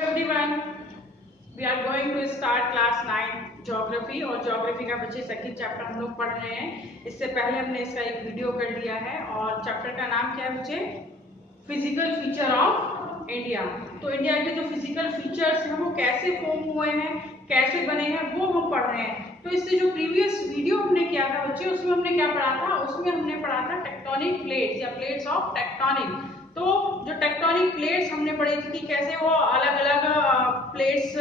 everyone, we are going to start class 9 geography और geography का बच्चे सेकंड चैप्टर हम लोग पढ़ रहे हैं। इससे पहले हमने इसका एक वीडियो कर लिया है और चैप्टर का नाम क्या है बच्चे? Physical feature of India. तो इंडिया के जो फिजिकल फीचर्स हैं वो कैसे फॉर्म हुए हैं, कैसे बने हैं, वो हम पढ़ रहे हैं। तो इससे जो प्रीवियस वीडियो हमने किया था बच्चे, उसमें हमने क्या पढ़ा था? उसमें हमने पढ़ा था टेक्टोनिक प्लेट्स या प्लेट्स ऑफ टेक्टोनिक। तो जो टेक्टोनिक प्लेट्स हमने पढ़ी थी कि कैसे वो अलग अलग प्लेट्स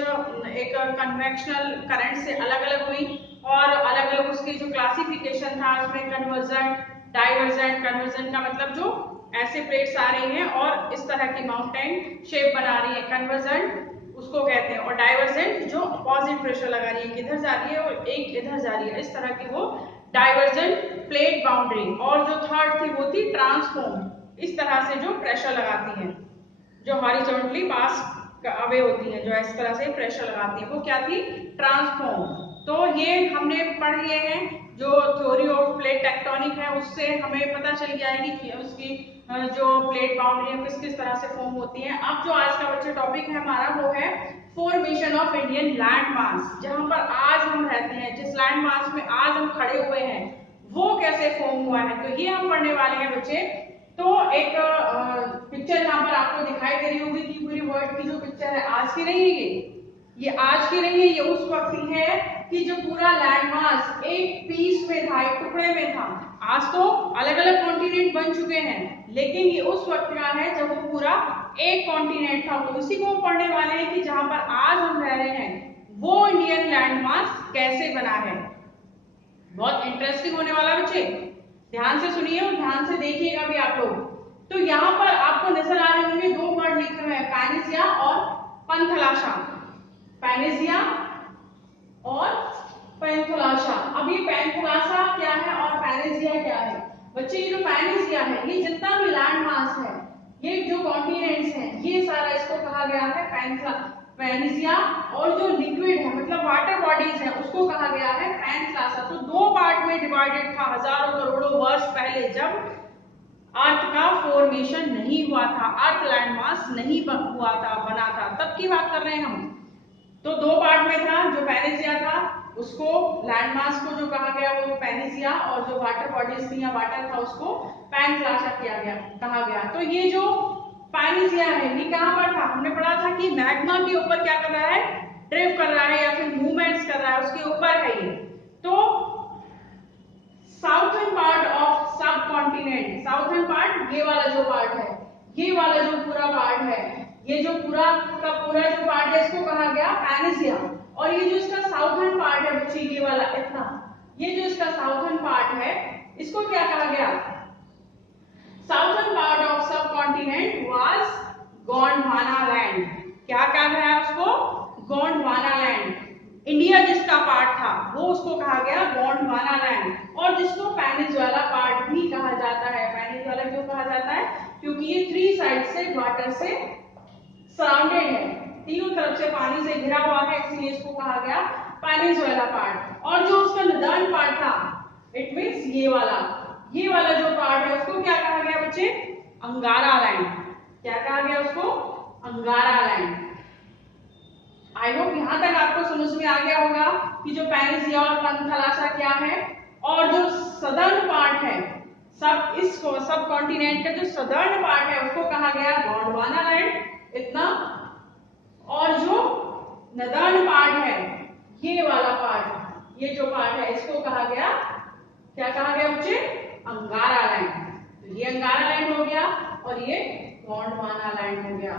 एक कन्वेक्शनल करंट से अलग अलग हुई और अलग अलग उसकी जो क्लासिफिकेशन था उसमें कन्वर्जेंट, डाइवर्जेंट। कन्वर्जेंट का मतलब जो ऐसे प्लेट्स आ रही हैं और इस तरह की माउंटेन शेप बना रही है, कन्वर्जेंट उसको कहते हैं। और डाइवर्जेंट जो अपोजिट प्रेशर लगा रही है, एक इधर जा रही है और एक इधर जा रही है, इस तरह की वो डाइवर्जेंट प्लेट बाउंड्री। और जो थर्ड थी वो थी ट्रांसफॉर्म, इस तरह से जो प्रेशर लगाती हैं, जो हॉरिजॉन्टली पास अवे होती हैं, जो इस तरह से प्रेशर लगाती हैं, वो क्या थी? ट्रांसफॉर्म। तो ये हमने पढ़ लिए हैं। जो थ्योरी ऑफ प्लेट टेक्टोनिक है उससे हमें पता चल गया है कि उसकी जो प्लेट बाउंड्री है किस किस तरह से फॉर्म होती है। अब जो आज का बच्चे टॉपिक है हमारा वो है formation of Indian land mass. जहां पर आज हम रहते हैं, जिस लैंड मास में आज हम खड़े हुए हैं, वो कैसे फॉर्म हुआ है, तो ये हम पढ़ने वाले हैं बच्चे। तो एक पिक्चर यहाँ पर आपको दिखाई दे रही होगी कि पूरी वर्ल्ड की जो पिक्चर है आज की नहीं है, ये आज की नहीं है, ये उस वक्त की है कि जो पूरा लैंड मास एक पीस में था, एक टुकड़े में था। आज तो अलग अलग कॉन्टिनेंट बन चुके हैं, लेकिन ये उस वक्त का है जब वो पूरा एक कॉन्टिनेंट था। तो इसी को हम पढ़ने वाले हैं कि जहां पर आज हम रह रहे हैं वो इंडियन लैंड मास कैसे बना है। बहुत इंटरेस्टिंग होने वाला बच्चे, ध्यान से सुनिए और ध्यान से देखिएगा भी आप लोग। तो यहाँ पर आपको नजर आ रहे होंगे दो वर्ड लिखे हुए हैं, पैनेसिया और पैंथलाशा। पैनेसिया और पैंथलाशा। अब ये पैंथलाशा क्या है और पैनेसिया क्या है बच्चे? ये जो पैनेसिया है ये जितना भी लैंड मास है, ये जो कॉन्टिनेंट्स हैं, ये सारा इसको कहा गया है पैनेसिया। और जो लिक्विड है मतलब वाटर बॉडीज है उसको कहा गया है पैंथलाशा। तो दो पार्ट में डिवाइडेड था हजारों करोड़ों वर्ष पहले, जब अर्थ का फॉर्मेशन नहीं हुआ था, अर्थ लैंड मास नहीं हुआ था, बना था, तब की बात कर रहे हैं हम। तो दो पार्ट में था, जो पैनेसिया था उसको लैंड मास को जो कहा गया वो पैनेसिया, और जो वाटर बॉडीज थी या वाटर था उसको पैंथलाशा कहा गया। तो ये जो पैनेसिया है ये कहां पर था? हमने पढ़ा था कि मैग्मा के ऊपर क्या कर रहा है? ड्रिफ्ट कर रहा है या फिर मूवमेंट्स कर रहा है, उसके ऊपर है ये। तो साउथर्न पार्ट ऑफ सब कॉन्टिनेंट, साउथर्न पार्ट ये वाला जो पार्ट है, ये वाला जो पूरा पार्ट है, ये जो पूरा का पूरा जो पार्ट है इसको कहा गया पैनेसिया। और ये जो इसका साउथर्न पार्ट है बच्चे, ये वाला इतना, ये जो इसका साउथर्न पार्ट है इसको क्या कहा गया? साउथर्न पार्ट ऑफ सब कॉन्टिनेंट वाज गोंडवाना लैंड। क्या कहा गया उसको? गोंडवाना लैंड। इंडिया जिसका पार्ट था वो उसको कहा गया गोंडवाना लैंड। और जिसको पेनिनसुला पार्ट भी कहा जाता है। पेनिनसुला क्यों कहा जाता है? क्योंकि ये थ्री साइड से वाटर से सराउंडेड है, तीनों तरफ से पानी से घिरा हुआ है, इसलिए इसको कहा गया पेनिनसुला पार्ट। और जो उसका नदर्न पार्ट था, इट मींस ये वाला जो पार्ट है उसको क्या कहा गया बच्चे? अंगारा लैंड। क्या कहा गया उसको? अंगारा लैंड। आई होप यहां तक आपको समझ में आ गया होगा कि जो पैनेसिया और पैंथलाशा क्या है। और जो सदर्न पार्ट है, सब कॉन्टिनेंट का जो सदर्न पार्ट है उसको कहा गया गोंडवाना लैंड, इतना। और जो नदर्न पार्ट है, ये वाला पार्ट, ये जो पार्ट है इसको कहा गया, क्या कहा गया बच्चे? अंगारा लैंड। तो ये अंगारा लैंड हो गया और ये गोंडवाना लैंड हो गया।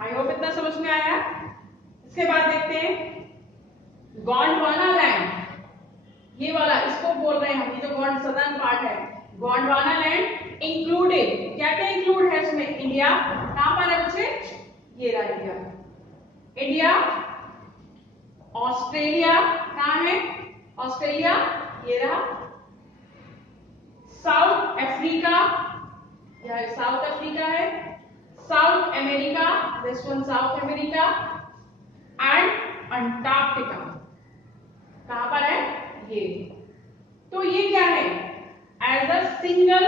आई होप इतना समझ में आया। इसके बाद देखते हैं गोंडवाना लैंड, ये वाला इसको बोल रहे हैं हम, ये जो सदर्न पार्ट है गोंडवाना लैंड इंक्लूडेड, क्या क्या इंक्लूड है इसमें? इंडिया। कहां पर है बच्चे? ये रहा इंडिया। इंडिया, ऑस्ट्रेलिया, कहां है ऑस्ट्रेलिया? ये रहा। साउथ अफ्रीका, यह साउथ अफ्रीका है। South America, this one South America. And Antarctica, कहां पर है? ये। तो ये क्या है? As a single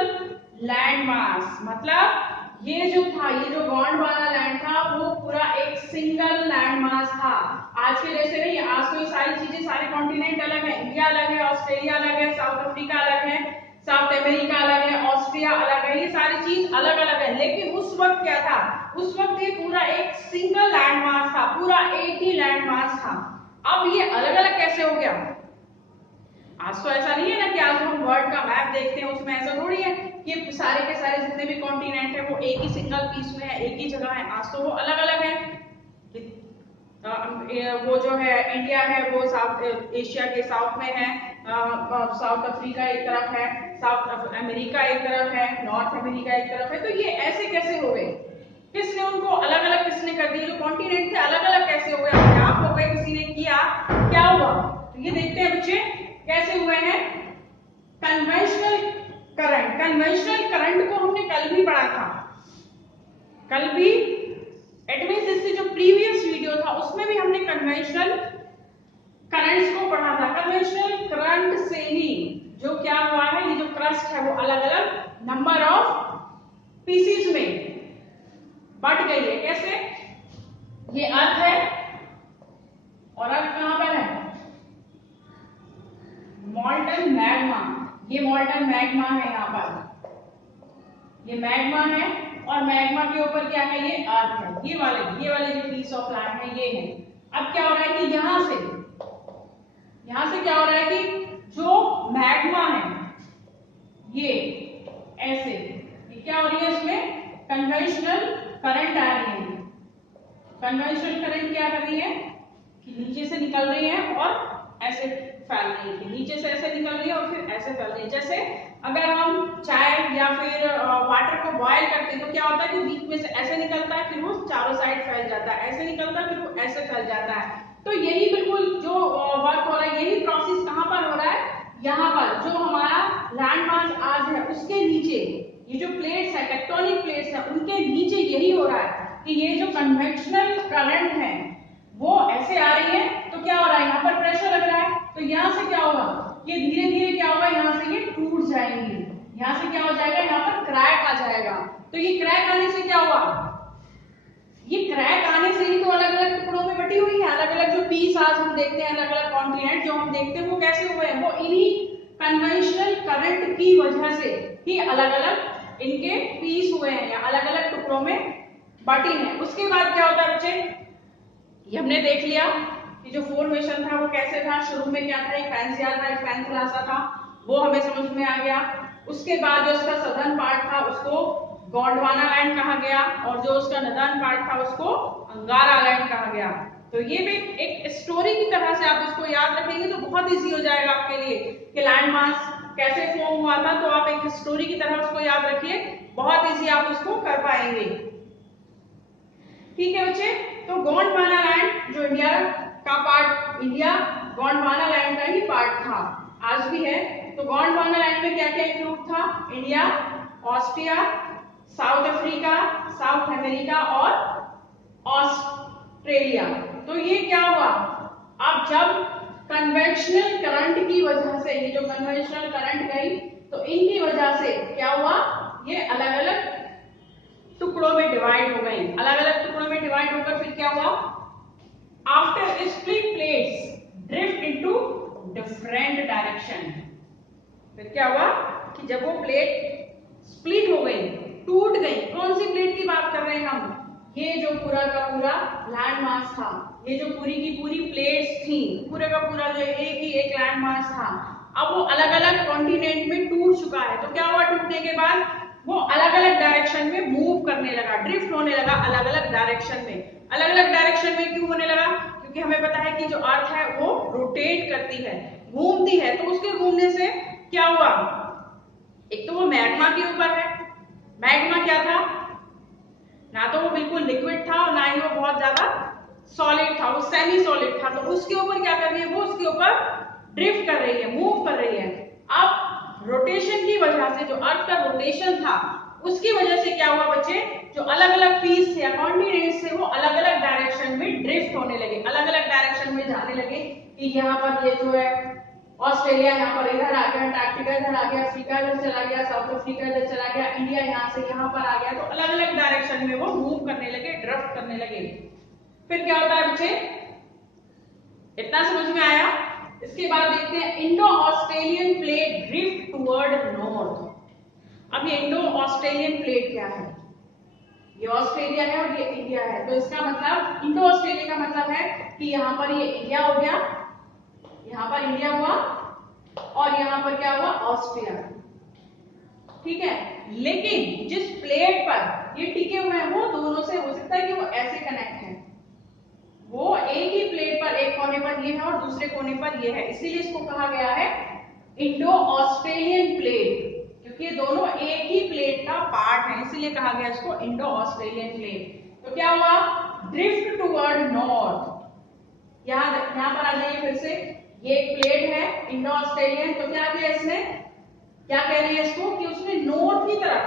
land mass, मतलब ये जो था, ये जो गोंडवाना लैंड था वो पूरा एक सिंगल लैंड मास था। आज के जैसे नहीं, आज तो ये सारी चीजें, सारे कॉन्टिनेंट अलग है, इंडिया अलग है, ऑस्ट्रेलिया अलग है, साउथ अफ्रीका अलग है, साउथ अमेरिका अलग है, ऑस्ट्रिया अलग है, ये सारी चीज अलग अलग है। लेकिन उस वक्त क्या था, उस वक्त ये पूरा एक सिंगल लैंड मास था, पूरा एक ही लैंड मास था। अब ये अलग अलग कैसे हो गया? आज तो ऐसा नहीं है ना कि आज हम वर्ल्ड का मैप देखते हैं, उसमें ऐसा थोड़ी है कि सारे के सारे जितने भी कॉन्टिनेंट है वो एक ही सिंगल पीस में है, एक ही जगह है। आज तो वो अलग अलग है। वो जो है इंडिया है वो साउथ एशिया के साउथ में है, साउथ अफ्रीका एक तरफ है, साउथ अमेरिका एक तरफ है, नॉर्थ अमेरिका एक तरफ है। तो ये ऐसे कैसे हो गए? किसने उनको अलग अलग किसने कर दिया? जो कॉन्टिनेंट थे अलग अलग कैसे हो गए? अपने आप हो गए? किसी ने किया? क्या हुआ? तो ये देखते हैं बच्चे कैसे हुए हैं। कन्वेंशनल करंट, कन्वेंशनल करंट को हमने कल भी पढ़ा था, कल भी एटमींस इससे जो प्रीवियस वीडियो था उसमें भी हमने कन्वेंशनल करंट्स को पढ़ा था। कन्वेंशनल करंट से ही जो क्या हुआ है, ये जो क्रस्ट है वो अलग अलग नंबर ऑफ पीसीज में बट गई है। कैसे? ये अर्थ है और अर्थ कहां पर है? मॉल्टन मैग्मा, ये मॉल्टन मैग्मा है, यहां पर ये मैग्मा है और मैग्मा के ऊपर क्या है? ये अर्थ है। ये वाले जो पीस ऑफ लैंड है ये है। अब क्या हो रहा है कि यहां से क्या हो रहा है कि जो मैग्मा है ये ऐसे, ये क्या हो रही है? इसमें कन्वेंशनल करंट आ रही है। कन्वेंशनल करंट क्या कर रही है कि नीचे से निकल रही है और ऐसे फैल रही है, नीचे से ऐसे निकल रही है और फिर ऐसे फैल रही है। जैसे अगर हम चाय या फिर वाटर को बॉयल करते हैं तो क्या होता है कि बीच में से ऐसे निकलता है, फिर वो चारों साइड फैल जाता है, ऐसे निकलता है, फिर वो ऐसे फैल जाता है। तो यही बिल्कुल जो वर्क हो रहा है, यही प्रोसेस कहां पर हो रहा है? यहाँ पर जो हमारा लैंड मास आज है उसके नीचे ये जो प्लेट्स है, टेक्टोनिक प्लेट्स है, उनके नीचे यही हो रहा है कि ये जो कन्वेंशनल करंट है वो ऐसे आ रही है। तो क्या हो रहा है? यहाँ पर प्रेशर लग रहा है, तो यहाँ से क्या होगा? ये धीरे धीरे क्या होगा? यहाँ से ये टूट जाएंगे, यहाँ से क्या हो जाएगा? यहाँ पर क्रैक आ जाएगा। तो ये क्रैक आने से क्या हुआ? ये क्रैक आने से ही तो अलग अलग टुकड़ों में बटी हुई है। अलग अलग जो पीस आज हम देखते हैं, अलग अलग कॉन्टिनेंट जो हम देखते हैं वो कैसे हुए हैं? वो इन्हीं कन्वेंशनल करंट की वजह से ही अलग अलग इनके पीस हुए हैं या अलग अलग टुकड़ों में बटी है। उसके बाद क्या होता है बच्चे? ये हमने देख लिया कि जो फॉर्मेशन था वो कैसे था। शुरू में क्या था? एक पेंसिल था, एक पेंसिलासा था, वो हमें समझ में आ गया। उसके बाद जो उसका सदर्न पार्ट था उसको गोंडवाना लैंड कहा गया और जो उसका नदर्न पार्ट था उसको अंगारा लैंड कहा गया। तो ये भी एक स्टोरी की तरह से आप इसको याद रखेंगे तो बहुत इजी हो जाएगा आपके लिए कि लैंड मास कैसे फॉर्म हुआ था। तो आप एक स्टोरी की तरह उसको याद रखिए, बहुत इजी आप उसको कर पाएंगे। ठीक है बच्चे, तो गोंडवाना लैंड जो इंडिया का पार्ट, इंडिया गोंडवाना लैंड का ही पार्ट था, आज भी है। तो गोंडवाना लैंड में क्या क्या इंक्लूड था? India, Austria, south Africa, south America और ऑस्ट्रेलिया। तो ये क्या हुआ? अब जब कन्वेंशनल करंट की वजह से, ये जो कन्वेंशनल करंट गई तो इनकी वजह से क्या हुआ? ये अलग अलग टुकड़ों में डिवाइड हो गई। अलग अलग टुकड़ों में डिवाइड होकर फिर क्या हुआ? After split plates drift into different direction. फिर क्या हुआ कि जब वो प्लेट स्प्लिट हो गई, टूट गई, कौन सी प्लेट की बात कर रहे हैं हम? ये जो पूरा का पूरा लैंड मास था, ये जो पूरी की पूरी प्लेट्स थी, पूरे का पूरा जो एक ही एक लैंड मास था, अब वो अलग अलग कॉन्टिनेंट में टूट चुका है। तो क्या हुआ? टूटने के बाद वो अलग अलग डायरेक्शन में मूव करने लगा, ड्रिफ्ट होने लगा अलग अलग डायरेक्शन में। अलग अलग डायरेक्शन में क्यों होने लगा? क्योंकि हमें पता है कि जो अर्थ है वो रोटेट करती है, घूमती है। तो उसके घूमने से क्या हुआ? एक तो वो मैग्मा के ऊपर है। मैग्मा क्या था? ना तो वो बिल्कुल लिक्विड था और ना ही वो बहुत ज्यादा सॉलिड था, वो सेमी सॉलिड था। तो उसके ऊपर क्या कर रही है? वो उसके ऊपर ड्रिफ्ट कर रही है, मूव कर रही है। अब रोटेशन की वजह से, जो अर्थ का रोटेशन था उसकी वजह से क्या हुआ बच्चे? जो अलग अलग पीस थे या कॉन्टिनेंट्स थे वो अलग अलग डायरेक्शन में ड्रिफ्ट होने लगे, अलग अलग डायरेक्शन में जाने लगे। कि यहाँ पर ये जो है ऑस्ट्रेलिया यहाँ पर इधर आ गया, अंटार्कटिका इधर आ गया, अफ्रीका इधर चला गया, साउथ अफ्रीका इधर चला गया, इंडिया यहाँ से यहाँ पर आ गया। तो अलग अलग डायरेक्शन में वो मूव करने लगे, ड्रिफ्ट करने लगे। फिर क्या होता है बच्चे, इतना समझ में आया। इसके बाद देखते हैं Indo Australian plate drift toward north. अब ये इंडो ऑस्ट्रेलियन प्लेट क्या है, ये ऑस्ट्रेलिया है और ये इंडिया है। तो इसका मतलब इंडो ऑस्ट्रेलिया का मतलब है कि यहाँ पर ये इंडिया हो गया, यहाँ पर इंडिया हुआ और यहाँ पर क्या हुआ, ऑस्ट्रिया। ठीक है, लेकिन जिस प्लेट पर ये टिके हुए हैं वो दोनों से हो सकता है कि वो ऐसे कनेक्ट है, वो एक ही प्लेट पर एक कोने पर ये है और दूसरे कोने पर ये है, इसीलिए इसको कहा गया है इंडो ऑस्ट्रेलियन प्लेट, क्योंकि ये दोनों एक ही प्लेट का पार्ट है, इसीलिए कहा गया इसको इंडो ऑस्ट्रेलियन प्लेट। तो क्या हुआ, ड्रिफ्ट टुवर्ड नॉर्थ। यहाँ पर आ जाइए फिर से, ये एक प्लेट है इंडो ऑस्ट्रेलियन, तो क्या किया इसने, क्या कह रहे हैं इसको कि उसने नॉर्थ की तरफ,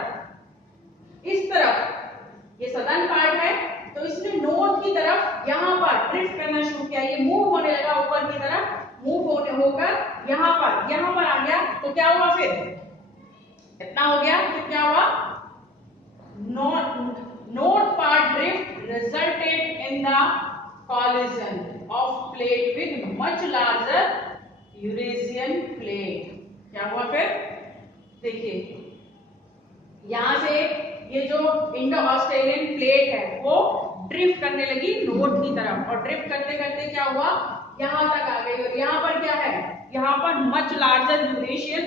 इस तरफ ये सदर्न पार्ट है, तो इसने नॉर्थ की तरफ यहाँ पर ड्रिफ्ट करना शुरू किया, ये मूव होने लगा ऊपर की तरफ, मूव होने होकर यहाँ पर आ गया। तो क्या हुआ, फिर इतना हो गया, फिर क्या हुआ, north part drift resulted in the collision of plate with much larger Eurasian plate। क्या हुआ फिर, देखिए यहां से ये जो इंडो ऑस्ट्रेलियन प्लेट है वो ड्रिफ्ट करने लगी नॉर्थ की तरफ, और ड्रिफ्ट करते करते क्या हुआ, यहां तक आ गई। और यहां पर क्या है, यहां पर much larger Eurasian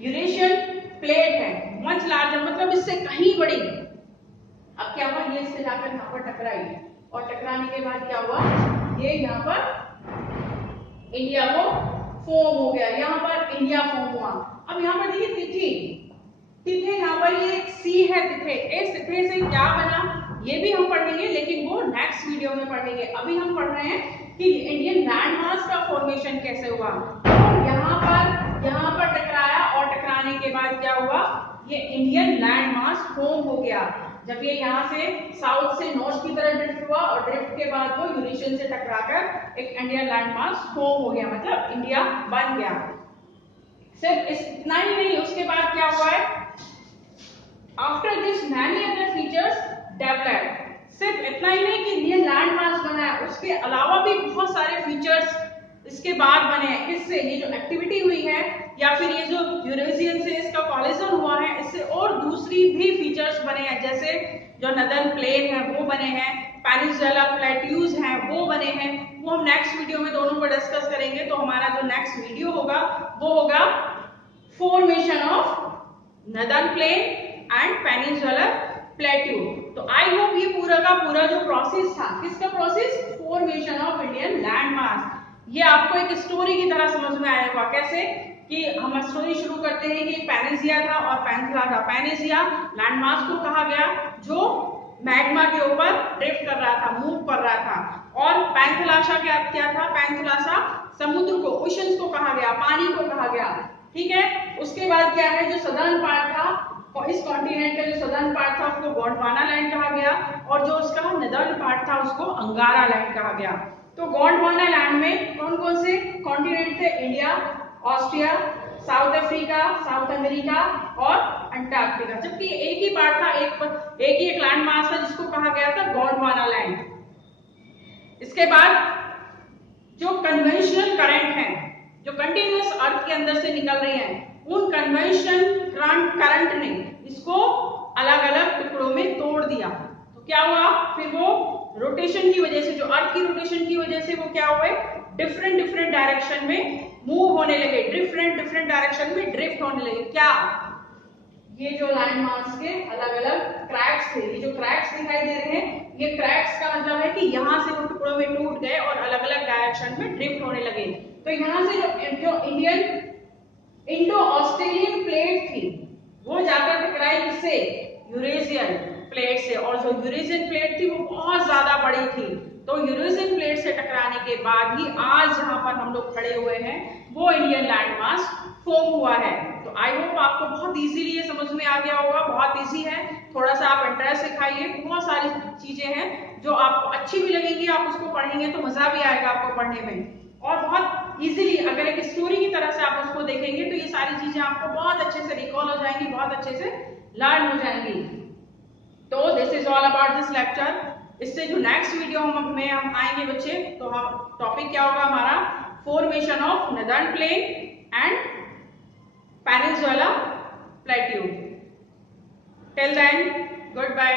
Eurasian plate है, मच लार्जर मतलब इससे कहीं बड़ी। अब क्या हुआ, ये इससे जाकर यहाँ पर टकराई, और टकराने के बाद क्या हुआ, ये यहाँ पर इंडिया को फॉर्म हो गया, यहाँ पर इंडिया फॉर्म हुआ। अब यहाँ पर देखिए तिथे यहाँ पर ये एक सी है, तिथे, इस तिथे से क्या बना ये भी हम पढ़ेंगे, लेकिन वो नेक्स्ट वीडियो में पढ़ेंगे। अभी हम पढ़ रहे हैं कि इंडियन लैंडमास का फॉर्मेशन कैसे हुआ। तो यहाँ पर टकराया, और टकराने के बाद क्या हुआ, ये इंडियन लैंडमास फॉर्म हो गया। जब ये यहाँ से साउथ से नॉर्थ की तरफ ड्रिफ्ट हुआ, और ड्रिफ्ट के बाद वो यूरेशियन से टकराकर एक इंडियन लैंडमास फॉर्म हो गया, मतलब इंडिया बन गया। सिर्फ इतना ही नहीं, उसके बाद क्या हुआ है, after this many other features developed. सिर्फ इतना ही नहीं कि इंडियन लैंडमास बना है, उसके अलावा भी बहुत सारे फीचर्स इसके बाद बने हैं। किससे, ये जो एक्टिविटी हुई है या फिर ये जो यूरेशियन से इसका कॉलिजन हुआ है, इससे और दूसरी भी फीचर्स बने हैं, जैसे जो नदर्न प्लेन है वो बने हैं, पेनिनसुला प्लेट्यूज हैं वो बने हैं। वो हम नेक्स्ट वीडियो में दोनों को डिस्कस करेंगे। तो हमारा जो नेक्स्ट वीडियो होगा वो होगा formation of northern plain and peninsula plateau. तो आई होप ये पूरा का पूरा जो प्रोसेस था, किसका process, formation of Indian landmass, ये आपको एक स्टोरी की तरह समझ में आया होगा। कैसे कि हम स्टोरी शुरू करते हैं कि पैनेसिया था और पैंथला था। पैनेसिया लैंडमास को कहा गया जो मैग्मा के ऊपर ड्रिफ्ट कर रहा था, मूव कर रहा था, और पैंथलाशा क्या था, पैंथलाशा समुद्र को, ओशंस को कहा गया, पानी को कहा गया। ठीक है, उसके बाद क्या है, जो सदर्न पार्ट था, इस कॉन्टिनेंट का जो सदर्न पार्ट था उसको गोंडवाना लैंड कहा गया, और जो उसका नदर्न पार्ट था उसको अंगारा लैंड कहा गया। तो गोंडवाना लैंड में कौन कौन से कॉन्टिनेंट थे, India, Austria, south Africa, south America और अंटार्कटिका। जबकि एक ही पार्ट था, एक लैंड मास था जिसको कहा गया था गोंडवाना लैंड। इसके बाद जो कन्वेंशनल करंट है, जो कंटिन्यूअस अर्थ के अंदर से निकल रही है, उन कन्वेंशन करंट ने इसको अलग अलग टुकड़ों में तोड़ दिया। तो क्या हुआ, फिर वो रोटेशन की वजह से, जो अर्थ की रोटेशन की वजह से वो क्या हुए, डिफरेंट डायरेक्शन में मूव होने लगे, डिफरेंट डायरेक्शन में ड्रिफ्ट होने लगे। क्या, ये जो लैंड मास के अलग अलग क्रैक्स थे, ये जो क्रैक्स दिखाई दे रहे हैं, ये क्रैक्स का मतलब है कि यहाँ से वो टुकड़ों में टूट गए और अलग अलग डायरेक्शन में ड्रिफ्ट होने लगे। तो यहाँ से जो इंडियन इंडो ऑस्ट्रेलियन प्लेट थी वो जाकर टकराई किससे, यूरेशियन प्लेट से, और जो यूरेशियन प्लेट थी वो बहुत ज्यादा बड़ी थी। तो यूरेशियन प्लेट से टकराने के बाद ही आज जहां पर हम लोग खड़े हुए हैं वो इंडियन लैंडमास फॉर्म हुआ है। तो आई होप आपको बहुत इजीली ये समझ में आ गया होगा, बहुत इजी है, थोड़ा सा आप इंटरेस्ट दिखाइए, बहुत सारी चीजें हैं जो आपको अच्छी भी लगेंगी, आप उसको पढ़ेंगे तो मजा भी आएगा आपको पढ़ने में, और बहुत इजीली अगर एक स्टोरी की तरह से आप उसको देखेंगे तो ये सारी चीजें आपको बहुत अच्छे से रिकॉल हो जाएंगी, बहुत अच्छे से लर्न हो जाएंगी। तो this is all about this lecture. इससे जो नेक्स्ट वीडियो में हम आएंगे बच्चे, तो हम टॉपिक क्या होगा हमारा, formation of northern plain and peninsula plateau. Till then, good bye.